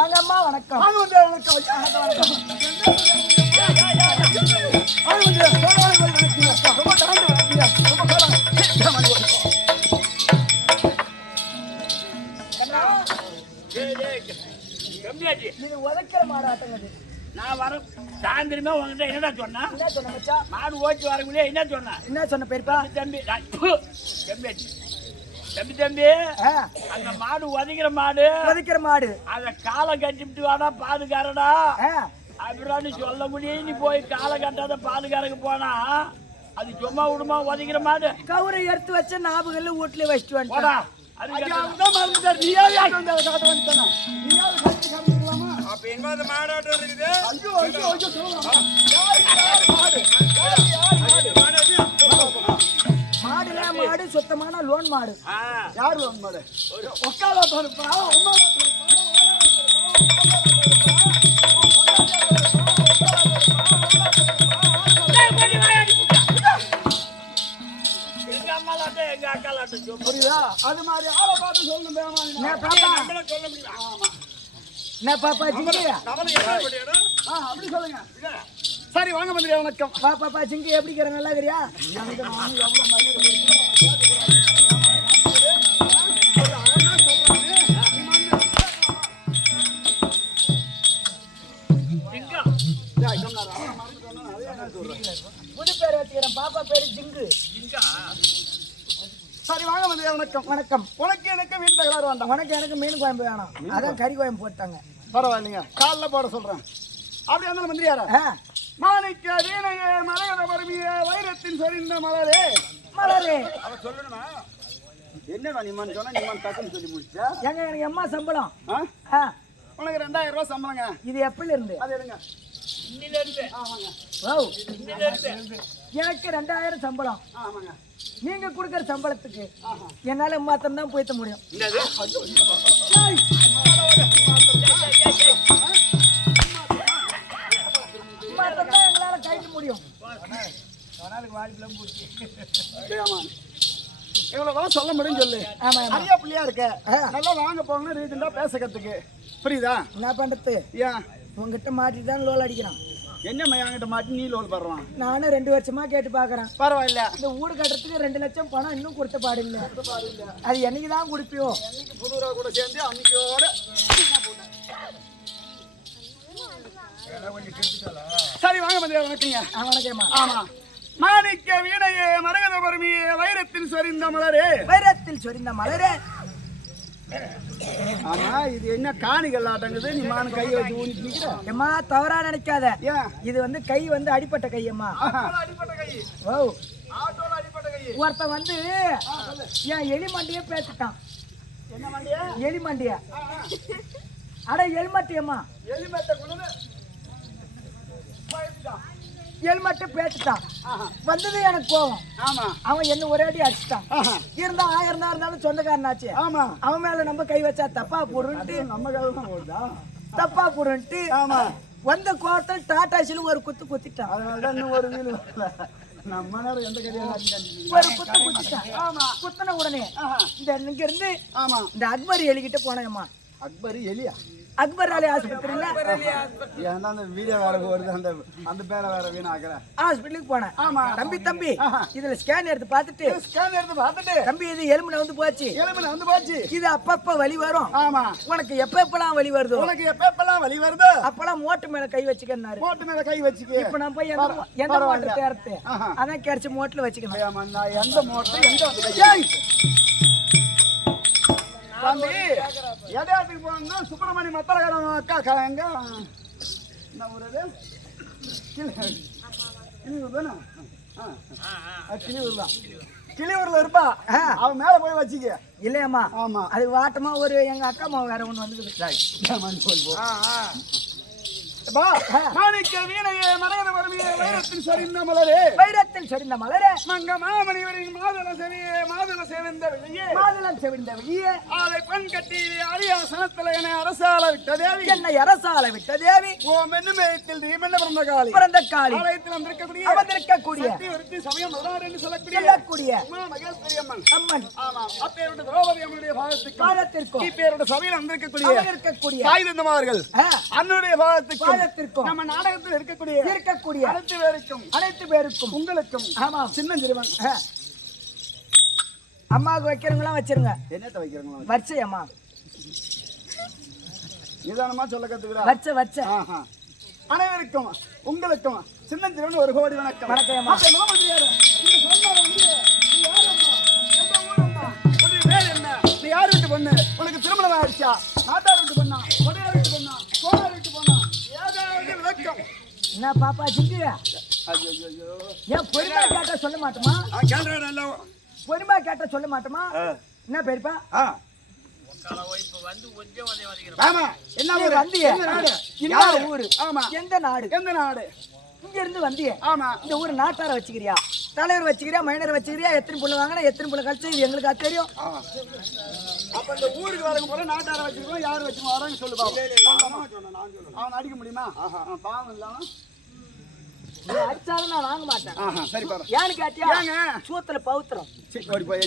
வாங்க அம்மா வணக்கம். வாங்க வந்து வணக்கம். வணக்கம். வாங்க வந்து ரொம்ப தாண்டி வணக்கங்க. ரொம்ப காலம். இது உதைக்கிற மாடாட்டங்க. நான் வர சாயந்தரமே உங்ககிட்ட என்னடா சொன்னா? என்ன சொன்ன மச்சான்? மாடு ஓட்டி வரக்குள்ளே என்ன சொன்னா? என்ன சொன்ன பெரியப்பா? தம்பி தம்பி அந்த மாடு உதைக்கிற மாடு, உதைக்கிற மாடு அத காலை கட்டிவிட்டு வாடா பாதுகாரடா அப்படின்னு சொல்ல முடியும். நீ போய் காலை கட்டாத பாதுகாரக்கு போனா அது சும்மா விடுமா? உதைக்கிற மாடு கவுரை எடுத்து வச்ச ஞாபகம் வீட்டுல வச்சுட்டு போடா. அதுதான் மறந்துட்டார். நீயாவது வந்து அதை காட்ட வந்துட்டானா? நீயாவது கட்டி காமிக்கலாமா? அப்ப என்ன மாடாட்டம் இருக்குது? ஐயோ ஐயோ ஐயோ சொல்லலாமா? மாடுல மாடு சுத்தமான லோன் மாடு. யாரு லோன் மாடு? ஒக்கால பாருப்பா. அம்மா எங்க அக்காலாட்டம் புரியுதா? அது மாதிரி ஆளை பார்த்து சொல்லணும். சொல்ல முடியுமா? என்ன பாப்பா ஜிங்கி? அப்படி சொல்லுங்க. சரி வாங்க மந்திரி வணக்கம். பாப்பா ஜிங்கி எப்படி இருக்கிற? நல்லா இருக்கிறியா? புது பேர் வச்சுக்கிறேன். பாப்பா பேரு ஜிங்கு. சரி வாங்க மந்திரி வணக்கம். வணக்கம். உனக்கு எனக்கு வீட்டுல கலர் வேண்டாம். உனக்கு எனக்கு மீன் குழம்பு வேணாம். அதான் கறி குழம்பு போட்டாங்க. பரவாயில்லைங்க. காலைல போட சொல்றேன். அப்படி இருந்தாலும் மந்திரியாரா? மாணிக்க வீணையே மலையத பருமியே வைரத்தின் சொரிந்த மலரே. மலரே அவ சொல்லணுமா? என்ன நீமான் சொன்னா நீமான் டக்குன்னு சொல்லி முடிச்சா? எங்க எனக்கு எம்மா சம்பளம். உனக்கு 2000 ரூபாய் சம்பளங்க. இது எப்பல இருந்து? அது எடுங்க. இன்னில இருந்து. ஆமாங்க. வாவ். இன்னில இருந்து. எனக்கு 2000 சம்பளம். ஆமாங்க. நீங்க கொடுக்கிற சம்பளத்துக்கு என்னால மாத்தம் தான் போய்த்த முடியும். என்னது? மாத்தம் தான் எங்களால கைட்டு முடியும். இவ்வளவுதான் சொல்ல முடியும் சொல்லு. ஆமா நிறைய பிள்ளையா இருக்க. நல்லா வாங்க போங்க ரீதிண்டா பேச கத்துக்கு. புரியுதா? என்ன பண்றது? ஏன் உங்ககிட்ட மாட்டிட்டு தான் லோல் அடிக்கிறான். என்ன மையாங்கிட்ட மாட்டி நீ லோல் பண்றான்? நானும் 2 வருஷமா கேட்டு பாக்குறேன். பரவாயில்ல. இந்த வீடு கட்டுறதுக்கு 2 லட்சம் பணம் இன்னும் கொடுத்த பாடு இல்ல. அது என்னைக்குதான் கொடுப்பியோ? என்னைக்கு புதுரா கூட சேர்ந்து அன்னைக்கோட. சரி வாங்க மந்திரி வணக்கங்க. வணக்கம்மா. ஆமா. மாணிக்க வீணையே மரகத பருமியே வைரத்தின் சொரிந்த மலரே. வைரத்தில் சொரிந்த மலரே. ஆமா இது என்ன காணிகள் ஆட்டங்குது? நீ மான கை வச்சு ஊனிட்டு நிக்கிற. அம்மா தவறா நினைக்காத. ஏன்? இது வந்து கை வந்து அடிப்பட்ட கை அம்மா. அடிப்பட்ட கை. ஓ ஆட்டோல அடிப்பட்ட கை. ஒருத்தன் வந்து ஏன் எலி மண்டியே பேசிட்டான். என்ன மண்டியா? எலி மண்டியா? அட எலிமட்டி அம்மா. எலிமட்ட குழுது. பயந்துட்டான். எலிமட்டு பேசிட்டான். வந்தது எனக்கு கோவம். ஆமா. அவன் என்ன ஒரே அடி அடிச்சிட்டான். இருந்தா 1000 தான் இருந்தாலும் சொந்தக்காரனாச்சு. ஆமா. அவன் மேல நம்ம கை வச்சா தப்பா போடுன்ட்டு நம்ம கதை தான் போடுதா? தப்பா போடுன்ட்டு ஆமா. வந்த கோவத்தில் டாட்டாசில ஒரு குத்து குத்திட்டான். அதனாலதான் இன்னும் ஒரு வீடு வரல. நம்ம நேரம் எந்த கதையா ஒரு குத்து குத்திட்டான். ஆமா. குத்தின உடனே இந்த இங்க இருந்து ஆமா இந்த அக்பர் எலிகிட்ட போனேம்மா. அக்பர் எலியா? அக்பர் அலி ஹாஸ்பிட்டல்ல ஏன்னா அந்த வீடியோ வேற வருது. அந்த அந்த பேரை வேற வீணாக்குற ஹாஸ்பிட்டலுக்கு போனேன். ஆமா. தம்பி இதுல ஸ்கேன் எடுத்து பார்த்துட்டு ஸ்கேன் எடுத்து பார்த்துட்டு தம்பி இது எலும்புல வந்து போச்சு. எலும்புல வந்து போச்சு. இது அப்பப்ப வலி வரும். ஆமா. உனக்கு எப்ப எப்பலாம் வலி வருதோ உனக்கு எப்பெல்லாம் வலி வருதோ அப்பலாம் மோட்டு மேல கை வச்சுக்கன்னாரு. மோட்டு மேல கை வச்சுக்க. இப்ப நான் போய் எந்த மோட்டர் தேர்த்து அதான் கிடைச்ச மோட்டர்ல வச்சுக்கணும். ஆமா. நான் எந்த மோட்டர் எந்த தம்பி எடையாத்துக்கு போனா சுப்பிரமணிய மத்தலகாரன் அக்கா கலங்க என்ன ஊர் அது? கிளியூர் தானே? கிளியூர் தான். கிளியூர்ல இருப்பா. அவன் மேல போய் வச்சுக்க. இல்லையம்மா. ஆமா. அது வாட்டமா ஒரு எங்க அக்கா அம்மா வேற ஒண்ணு வந்து மாணிக்க வீணையே மரகத வர்மியே வைரத்தின் சரிந்த மலரே வைரத்தில் செறிந்த மலரே மங்க மாமணிவரின் மாதுள செவியே மாதுள செவிந்த வெளியே மாதுளம் செவிந்த வெளியே ஆலை பெண் கட்டியிலே அரியாசனத்தில் என அரசால விட்ட தேவி என்னை அரசால விட்ட தேவி ஓம் என்னும் எழுத்தில் தீமென்ன பிறந்த காளி பிறந்த காளி ஆலயத்தில் வந்திருக்கக்கூடிய அமர்ந்திருக்கக்கூடிய சக்தி விருத்தி சமயம் முதலாறு என்று சொல்லக்கூடிய உமா மகேஸ்வரி அம்மன் அம்மன் ஆமா அப்பேருடைய திரௌபதி அம்மனுடைய பாதத்துக்கு பாதத்திற்கும் இப்பேருடைய சபையில் வந்திருக்கக்கூடிய இருக்கக்கூடிய சாய்ந்தமார்கள் அன்னுடைய பாதத்துக்கும் நம்ம நாடகத்தில் இருக்கக்கூடிய அனைத்து பேருக்கும் உங்களுக்கும் ஆமா சின்னஞ்சிறுவன் அம்மாவுக்கு வைக்கிறவங்களாம் வச்சிருங்க என்னத்த வைக்கிறவங்க வச்ச அம்மா நிதானமா சொல்ல கத்துக்கிறா வச்ச அனைவருக்கும் உங்களுக்கும் சின்னஞ்சிறுவன் ஒரு கோடி வணக்கம் வணக்கம் அம்மா நீ யார் வீட்டு பொண்ணு உனக்கு திருமணம் ஆயிடுச்சா நாட்டார் வீட்டு பொண்ணா கொடையார் வீட்டு பொண்ணா சோழர் வீட்டு பொண்ணா ஏதாவது விளக்கம் என்ன பாப்பா சிந்தியா ஏன் பொறுமையா கேட்டா சொல்ல மாட்டோமா பொறுமையா கேட்டா சொல்ல மாட்டோமா என்ன பேருப்பா ஆமா என்ன ஊரு வந்தியே என்ன ஊரு ஆமா எந்த நாடு இங்க இருந்து வந்தியே ஆமா இந்த ஊர் நாட்டார வச்சுக்கிறியா தலைவர் வச்சுக்கிறியா மைனர் வச்சுக்கிறியா எத்தனை புள்ள வாங்கினா எத்தனை புள்ள கழிச்சு இது எங்களுக்கு அது தெரியும் அப்ப இந்த ஊருக்கு வரங்க போல நாட்டார வச்சுக்கோ யாரு வச்சுக்கோ வரான்னு சொல்லு அவன் அடிக்க முடியுமா பாவம் இல்லாம நீ அடிச்சாலும் நான் வாங்க மாட்டேன் சரி பாரு ஏன்னு கேட்டியா ஏங்க சூத்துல பவுத்திரம் ஓடி போய்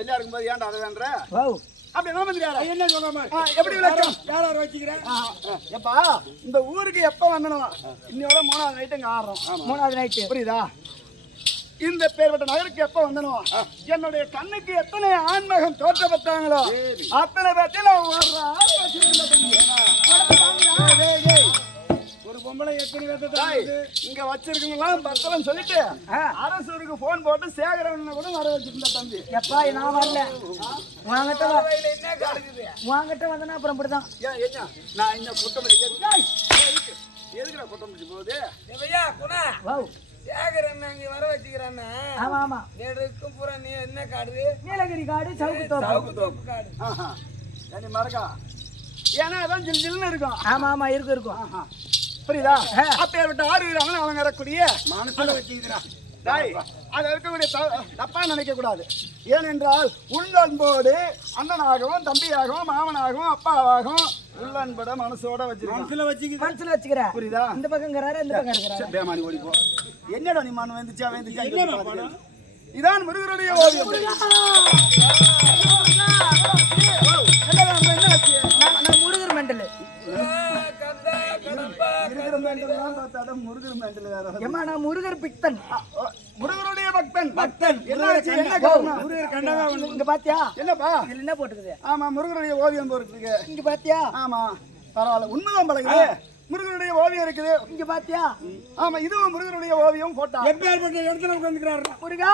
என்ன இருக்கும்போது ஏன்டா அதை வேண்ட ஓ அப்படி என்ன சொல்லாம எப்படி விளக்கம் யார் வச்சுக்கிறேன் எப்பா இந்த ஊருக்கு எப்ப வந்தனும் இன்னையோட 3வது நைட்டு இங்க ஆடுறோம் 3வது நைட்டு புரியுதா இந்த பேர்பட்ட நகருக்கு எப்ப வந்தனும் என்னுடைய கண்ணுக்கு எத்தனை ஆண்மகன் தோற்றப்பட்டாங்களோ அத்தனை பேர்த்தையும் ஒரு பொம்பளை எத்தனை பேர்த்த இங்க வச்சிருக்கீங்களாம் பத்தலன்னு சொல்லிட்டு அரசருக்கு போன் போட்டு சேகரன் கூட வர வச்சிருந்த தம்பி எப்பா நான் வரல வாங்கிட்ட வந்தனா அப்புறம் இப்படிதான் நான் இன்னும் குட்டமல்லி எதுக்குடா குட்டமல்லி போகுது சேகரன் அங்க வர வச்சுக்கிறான்னா ஆமா ஆமா நெடுக்கும் பூரா நீ என்ன காடு நீலகிரி காடு சவுக்கு தோப்பு காடு மறக்கா ஏன்னா அதான் ஜில் ஜில்னு இருக்கும் ஆமா ஆமா இருக்கும் புரியுதா அப்பேற்பட்ட ஆறுகிறாங்க அவங்க வரக்கூடிய மனசுல வச்சுக்கிறான் அது இருக்கக்கூடிய தப்பா நினைக்க கூடாது ஏனென்றால் உள்ளன்போடு அண்ணனாகவும் தம்பியாகவும் மாமனாகவும் அப்பாவாகவும் உள்ளன்பட மனசோட வச்சிருக்கேன் மனசுல வச்சுக்கிறேன் புரியுதா இந்த பக்கங்கிறாரு இந்த பக்கம் இருக்கிறாரு பேமானி ஓடிப்போ என்னடா நீ மண்ணு வந்துச்சா இதான் முருகருடைய ஓவியம் முருகர் மெண்டல் முருகர் பிக்தன் முருகருடைய பக்தன் இங்க பாத்தியா என்னப்பா என்ன போட்டுக்குது ஆமா முருகருடைய ஓவியம் போட்டுருக்கு இங்க பாத்தியா ஆமா பரவாயில்ல உண்மைதான் பழகுது முருகனுடைய ஓவியம் இருக்குது இங்க பாத்தியா ஆமா இதுவும் முருகனுடைய ஓவியம் போட்டா எப்பேற்பட்ட இடத்துல உட்கார்ந்துக்கிறாரு முருகா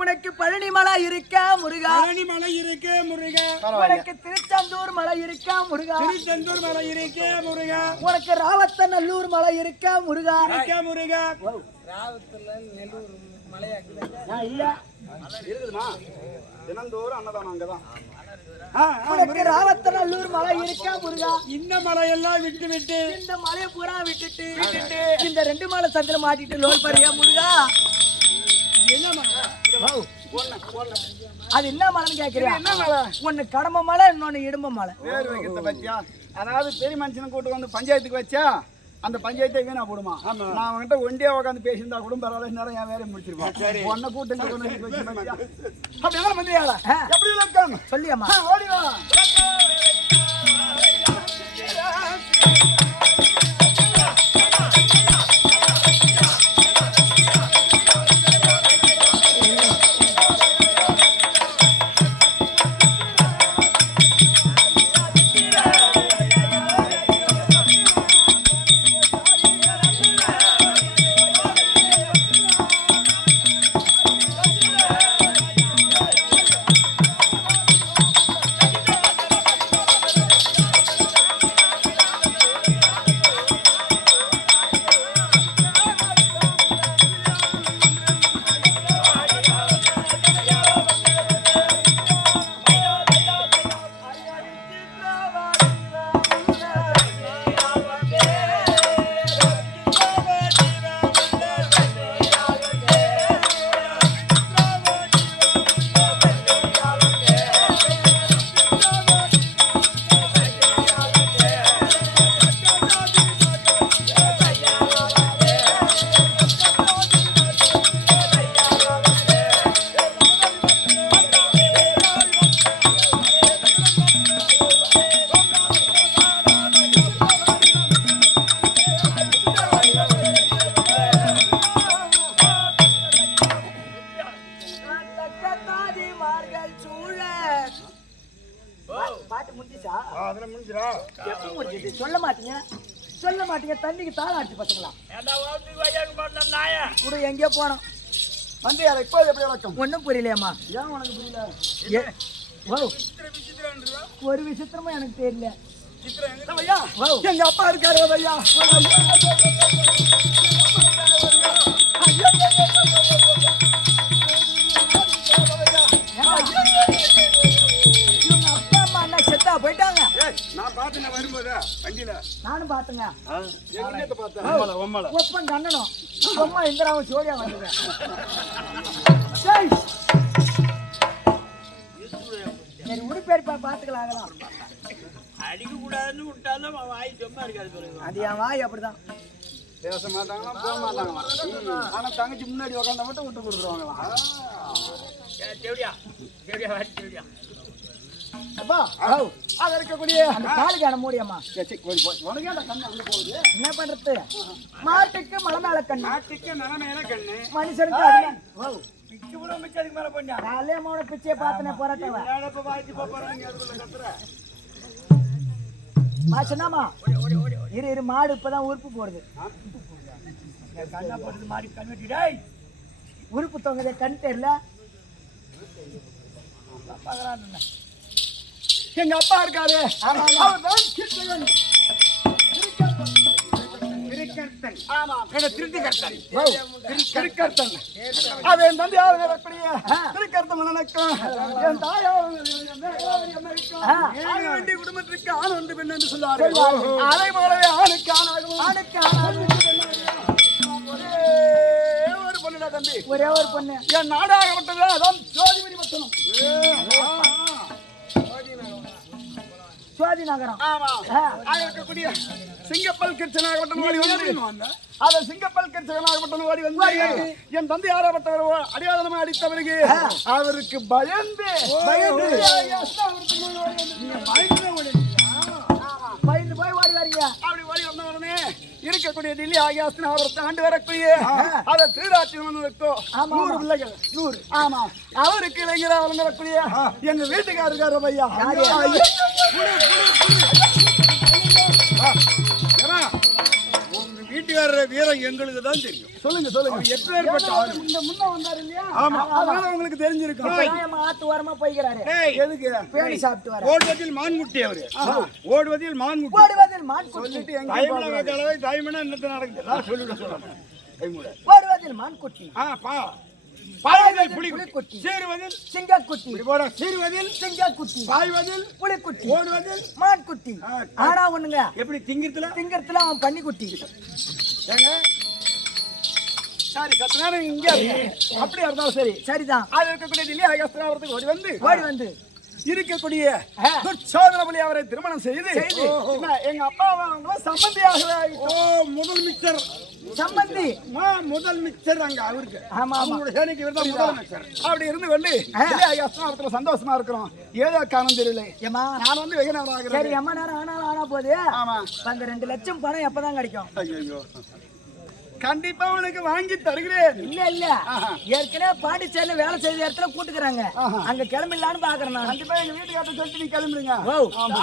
உனக்கு பழனி மலை இருக்க முருகா பழனி மலை இருக்கு முருகா உனக்கு திருச்செந்தூர் மலை இருக்க முருகா திருச்செந்தூர் மலை இருக்கு முருகா உனக்கு ராவத்தநல்லூர் மலை இருக்க முருகா முருகா ராவத்துல நெல்லூர் மலையாக்குதா இல்ல இருக்குதுமா தினந்தோறும் அன்னதானம் அங்கதான் உனக்கு ராவத்தநல்லூர் மலை இருக்கா முருகா இந்த மலையெல்லாம் விட்டு இந்த மலையை பூரா விட்டுட்டு இந்த 2 மலை சந்தில மாட்டிட்டு லோல் பாரியா முருகா அது என்ன மலைன்னு கேக்குறியா என்ன மலை ஒன்னு கடம்ப மலை இன்னொன்னு இடும்ப மலை வேறு வைக்கிறத பத்தியா அதாவது பெரிய மனுஷனை கூட்டு வந்து பஞ்சாயத்துக்கு வச்சா அந்த பஞ்சாயத்தை வீணா போடுமா நான் அவன்கிட்ட ஒண்டியா உட்காந்து பேசியிருந்தா கூட பரவாயில்ல நேரம் என் வேலையை முடிச்சிருப்பேன் ஒன்ன கூட்டு அப்படி என்ன மந்திரியாளா எப்படி இலக்கம் சொல்லியம்மா ஓடிவா அதுல முடிஞ்சிரா எப்ப முடிஞ்சது? சொல்ல மாட்டீங்க, சொல்ல மாட்டீங்க. தண்ணிக்கு தாளாச்சு பசங்களா ஏண்டா வாத்துக்கு வையாக்கு மாட்டா நாயா கூட எங்கேயோ போனோம். வந்து அதை இப்போ எப்படி வழக்கம்? ஒன்றும் புரியலையம்மா. ஏன் உனக்கு புரியல? ஓ, விசித்திரன்றா ஒரு விசித்திரமும் எனக்கு தெரியல. சித்திரம் எங்க ஐயா, ஓ, எங்க அப்பா இருக்காரு ஐயா. இவங்க அப்பா அம்மா என்ன செத்தா போயிட்டாங்க? ஏய் நான் பார்த்தேன் வரும்போது வண்டியில நானும் பார்த்தேங்க. எங்க பார்த்தேன்? ஒம்மல ஒப்பன் கண்ணனும் சும்மா இந்திராவும் ஜோடியா வந்தீங்க. சரி சரி, உடுப்பேருப்பா பார்த்துக்கலாம். அதெல்லாம் அடிக்க கூடாதுன்னு விட்டாலும் அவன் வாய் சும்மா இருக்காது சொல்லுங்க. அது என் வாய் அப்படிதான். பேச மாட்டாங்களா, போக மாட்டாங்களா? ஆனா தங்கச்சி முன்னாடி உட்காந்தா மட்டும் விட்டு கொடுத்துருவாங்களாம். தேவடியா தேவடியா வாடி தேவடியா அப்பா, அங்க இருக்கக்கூடிய அந்த காலுக்கான மூடியம்மா உனக்கே அந்த கண்ணு அங்க போகுது. என்ன பண்றது? மாட்டுக்கு மலை மேல கண்ணு, நாட்டுக்கு நிலைமையில கண்ணு மனுஷனுக்கு அதுதான். பிச்சு கூட மிச்சம் அதுக்கு மேல பண்ணா காலையே மோன பிச்சையை பார்த்தனே போராட்டவ ஏடப்ப வாய்ச்சி போறாங்க அதுக்குள்ள கத்துற மாசனாமா. இரு இரு, மாடு இப்பதான் உறுப்பு போடுது. கண்ணா போடுறது மாறி கண் வெட்டிடாய் உறுப்பு தொங்குதே, கண் தெரியல. எங்க அப்பா இருக்காரு. ஆமா, ஆமா. அவர்தான் கிருஷ்ணன். ஆமா, திருட்டுக்கர்த்தன் திருக்கர்த்தன். அது என் தந்தையார் வரக்கூடிய திருக்கர்த்தம் நினைக்கும். என் தாயார் வேண்டிய குடும்பத்திற்கு ஆண் ஒன்று பெண் என்று சொல்லுவார்கள். அதை போலவே ஆணுக்கு ஆணாகும். ஆணுக்கு ஆணாகும். ஒரே ஒரு பொண்ணுடா தம்பி. ஒரே ஒரு பொண்ணு. என் நாடாகப்பட்டது அதான் ஜோதிமணி பட்டணம். சுவாதி நகரம். ஆமா, அங்க இருக்கக்கூடிய சிங்கப்பல் கிருஷ்ணனாகப்பட்டன ஓடி வந்து அத சிங்கப்பல் கிருஷ்ணனாகப்பட்டன ஓடி வந்து என் தந்தை யாராப்பட்டவர் அடியாதனமா அடித்த பிறகு அவருக்கு பயந்து பயந்து போய் ஓடி வரீங்க. அப்படி ஓடி வந்த உடனே இருக்கக்கூடிய டில்லி ஆகிய அவரை ஆண்டு வரக்கூடிய அதை திருராட்சி வந்ததற்கோ 100 பிள்ளைகள் 100. ஆமா, அவருக்கு இளைஞரா வளர்ந்துடக்கூடிய எங்க வீட்டுக்காரர் ஐயா. உங்க வீட்டுக்காரர் வீரம் எங்களுக்கு தான் தெரியும். சொல்லுங்க சொல்லுங்க. எப்பேற்பட்ட ஆளு. இந்த முன்ன வந்தாரு இல்லையா? ஆமா, அதனால உங்களுக்கு தெரிஞ்சிருக்கும். இப்பதான் ஆத்து ஓரமா போய்க்கிறாரு. எதுக்கு பேணி சாப்பிட்டு வர. ஓடுவதில் மான்முட்டி அவரு. ஓடுவதில் மான்முட்டி. ஓடுவதில் மான் குட்டி. சொல்லிட்டு எங்க டைம்ல கலவை டைம்னா என்னத்த நடக்குது நான் சொல்லிட சொல்லணும். டைம்ல ஓடுவதில் மான் குட்டி. பாய்வதில் புலி புலிக்குட்டி. சேருவதில் சிங்கக்குட்டி. இப்படி போட சீருவதில் சிங்கக்குட்டி. பாய்வதில் புலிக்குட்டி. ஓடுவதில் மான் குட்டி. ஆனா ஒண்ணுங்க, எப்படி திங்கிறதுல திங்கறதுல அவன் பண்ணி குட்டி. ஏங்க சரி, சத்து நேரம் இங்க அப்படியா இருந்தாலும் சரி. சரிதான். அது இருக்கக்கூடிய டில்லி ஆகிய ஓடி வந்து இருக்கக்கூடிய துர்ச்சோதன புலி அவரை திருமணம் செய்து எங்க அப்பா சம்பந்தியாக முதல் மிக்சர் சம்பந்தி முதல் மிக்சர் அங்க அவருக்கு. ஆமா ஆமா. அவங்களோட சேனைக்கு இவர்தான் முதல் மிக்சர். அப்படி இருந்து கொண்டு அஸ்தானத்துல சந்தோஷமா இருக்கிறோம். ஏதோ காரணம் தெரியல. ஏமா நான் வந்து வெகு நேரம் ஆகிறேன். சரி, எம்மா நேரம் ஆனாலும் ஆனா போகுது. ஆமா, அந்த 2 லட்சம் பணம் எப்பதான் கிடைக்கும்? ஐயோ, கண்டிப்பா உனக்கு வாங்கி தருகிறேன். இல்ல இல்ல, ஏற்கனவே பாண்டிச்சேரியில வேலை செய்த இடத்துல கூட்டுக்கிறாங்க. அங்க கிளம்பிடலான்னு பாக்குறேன் நான். கண்டிப்பா எங்க வீட்டுக்காரத்தை சொல்லிட்டு நீ கிளம்புறீங்க. ஆமா.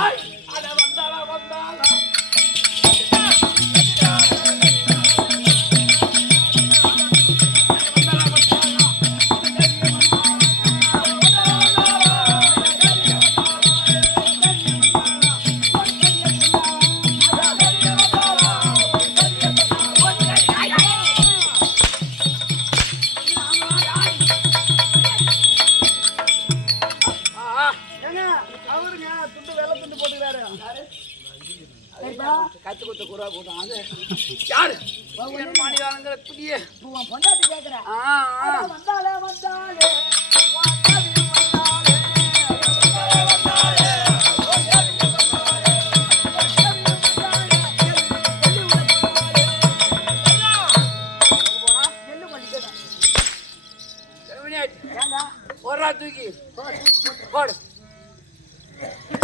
அவருங்க துண்டு வெள்ள துண்டு போட்டுக்கிறாரு. கத்து குத்த குறா போட்டான் யாரு மாநிலங்கிற புதிய பொண்டாட்டி கேக்குறேன். வந்தாலே வந்தாலே ஒரு தூக்கி போடு